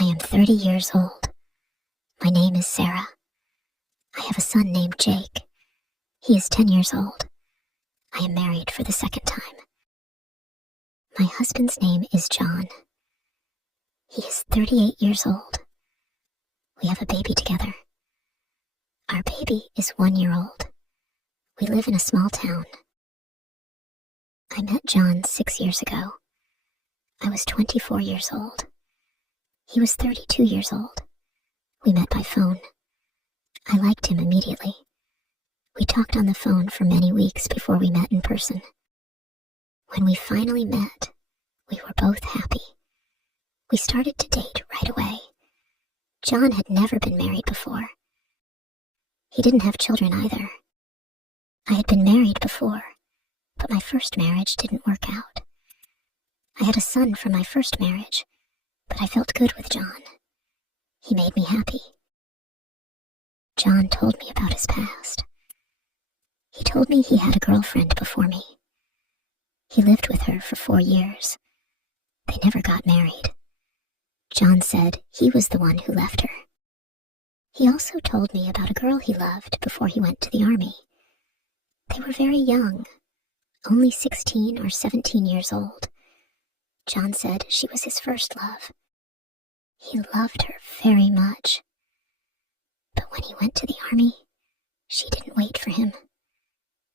I am 30 years old. My name is Sarah. I have a son named Jake. He is 10 years old. I am married for the second time. My husband's name is John. He is 38 years old. We have a baby together. Our baby is 1 year old. We live in a small town. I met John 6 years ago. I was 24 years old. He was 32 years old. We met by phone. I liked him immediately. We talked on the phone for many weeks before we met in person. When we finally met, we were both happy. We started to date right away. John had never been married before. He didn't have children either. I had been married before, but my first marriage didn't work out. I had a son from my first marriage, but I felt good with John. He made me happy. John told me about his past. He told me he had a girlfriend before me. He lived with her for 4 years. They never got married. John said he was the one who left her. He also told me about a girl he loved before he went to the army. They were very young, only 16 or 17 years old. John said she was his first love. He loved her very much. But when he went to the army, she didn't wait for him.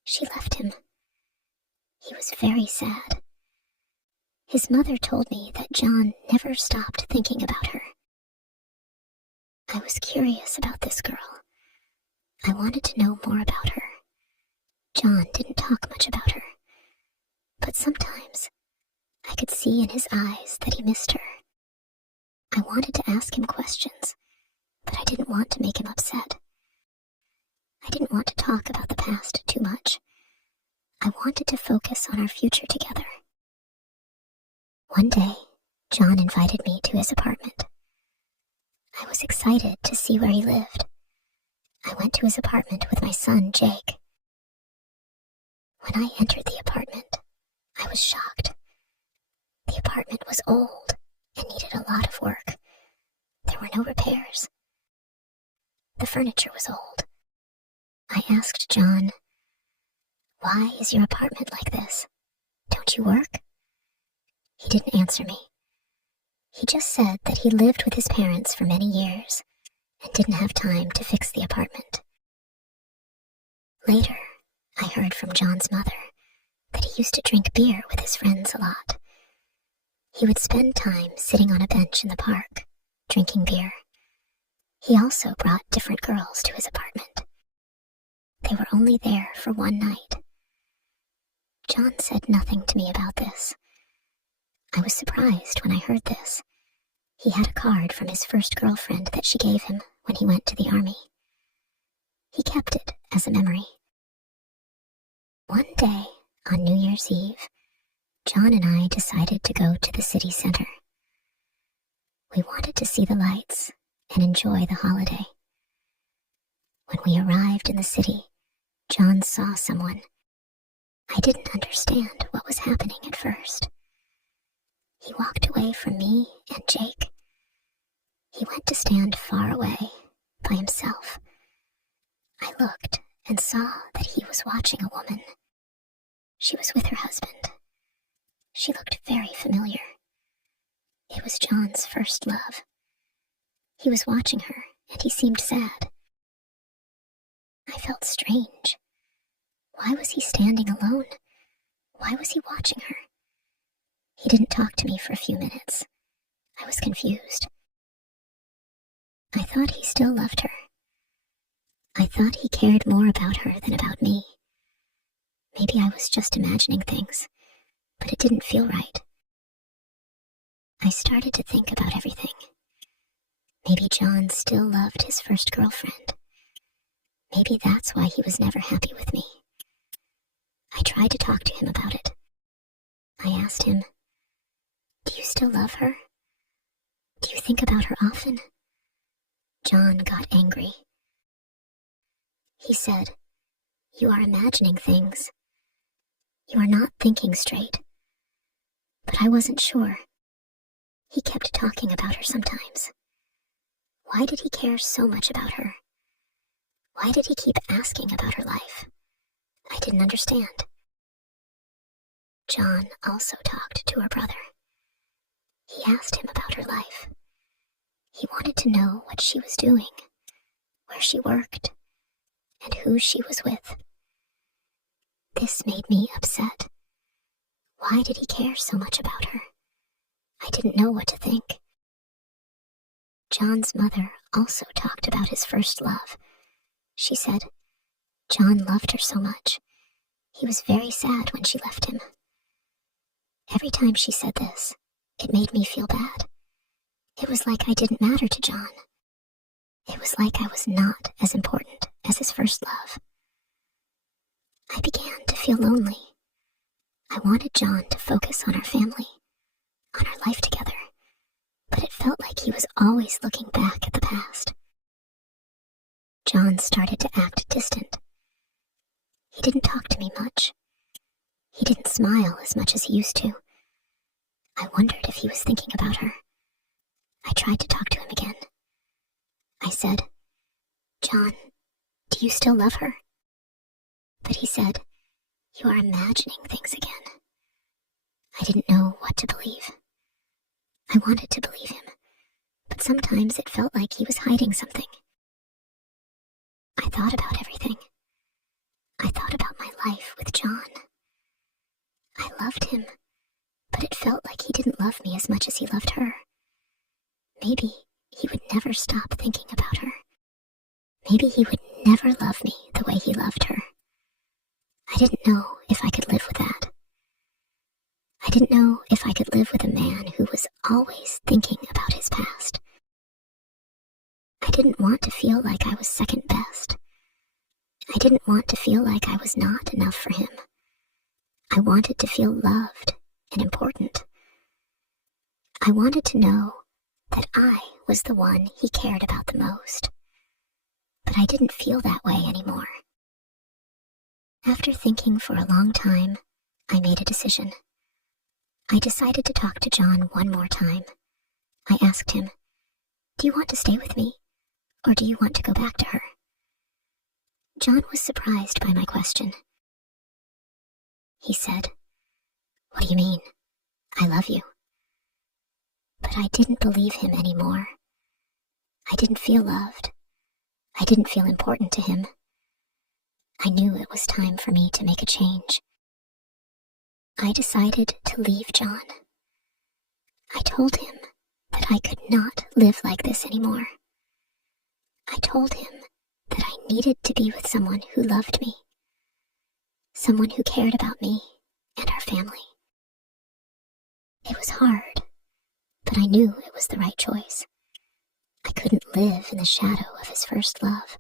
She left him. He was very sad. His mother told me that John never stopped thinking about her. I was curious about this girl. I wanted to know more about her. John didn't talk much about her, but sometimes I could see in his eyes that he missed her. I wanted to ask him questions, but I didn't want to make him upset. I didn't want to talk about the past too much. I wanted to focus on our future together. One day, John invited me to his apartment. I was excited to see where he lived. I went to his apartment with my son, Jake. When I entered the apartment, I was shocked. The apartment was old and needed a lot of work. There were no repairs. The furniture was old. I asked John, "Why is your apartment like this? Don't you work?" He didn't answer me. He just said that he lived with his parents for many years and didn't have time to fix the apartment. Later, I heard from John's mother that he used to drink beer with his friends a lot. He would spend time sitting on a bench in the park, drinking beer. He also brought different girls to his apartment. They were only there for one night. John said nothing to me about this. I was surprised when I heard this. He had a card from his first girlfriend that she gave him when he went to the army. He kept it as a memory. One day, on New Year's Eve, John and I decided to go to the city center. We wanted to see the lights and enjoy the holiday. When we arrived in the city, John saw someone. I didn't understand what was happening at first. He walked away from me and Jake. He went to stand far away by himself. I looked and saw that he was watching a woman. She was with her husband. She looked very familiar. It was John's first love. He was watching her, and he seemed sad. I felt strange. Why was he standing alone? Why was he watching her? He didn't talk to me for a few minutes. I was confused. I thought he still loved her. I thought he cared more about her than about me. Maybe I was just imagining things, but it didn't feel right. I started to think about everything. Maybe John still loved his first girlfriend. Maybe that's why he was never happy with me. I tried to talk to him about it. I asked him, "Do you still love her? Do you think about her often?" John got angry. He said, "You are imagining things. You are not thinking straight." But I wasn't sure. He kept talking about her sometimes. Why did he care so much about her? Why did he keep asking about her life? I didn't understand. John also talked to her brother. He asked him about her life. He wanted to know what she was doing, where she worked, and who she was with. This made me upset. Why did he care so much about her? I didn't know what to think. John's mother also talked about his first love. She said, John loved her so much. He was very sad when she left him. Every time she said this, it made me feel bad. It was like I didn't matter to John. It was like I was not as important as his first love. I began to feel lonely. I wanted John to focus on our family, on our life together, but it felt like he was always looking back at the past. John started to act distant. He didn't talk to me much. He didn't smile as much as he used to. I wondered if he was thinking about her. I tried to talk to him again. I said, John, do you still love her? But he said, you are imagining things again. I didn't know what to believe. I wanted to believe him, but sometimes it felt like he was hiding something. I thought about everything. I thought about my life with John. I loved him, but it felt like he didn't love me as much as he loved her. Maybe he would never stop thinking about her. Maybe he would never love me the way he loved her. I didn't know if I could live with that. I didn't know if I could live with a man who was always thinking about his past. I didn't want to feel like I was second best. I didn't want to feel like I was not enough for him. I wanted to feel loved and important. I wanted to know that I was the one he cared about the most. But I didn't feel that way anymore. After thinking for a long time, I made a decision. I decided to talk to John one more time. I asked him, do you want to stay with me, or do you want to go back to her? John was surprised by my question. He said, what do you mean? I love you. But I didn't believe him anymore. I didn't feel loved. I didn't feel important to him. I knew it was time for me to make a change. I decided to leave John. I told him that I could not live like this anymore. I told him that I needed to be with someone who loved me, someone who cared about me and our family. It was hard, but I knew it was the right choice. I couldn't live in the shadow of his first love.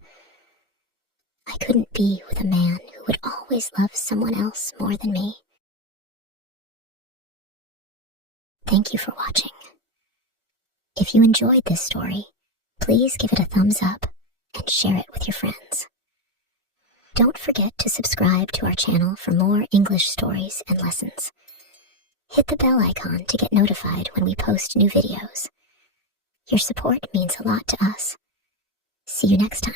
I couldn't be with a man who would always love someone else more than me. Thank you for watching. If you enjoyed this story, please give it a thumbs up and share it with your friends. Don't forget to subscribe to our channel for more English stories and lessons. Hit the bell icon to get notified when we post new videos. Your support means a lot to us. See you next time.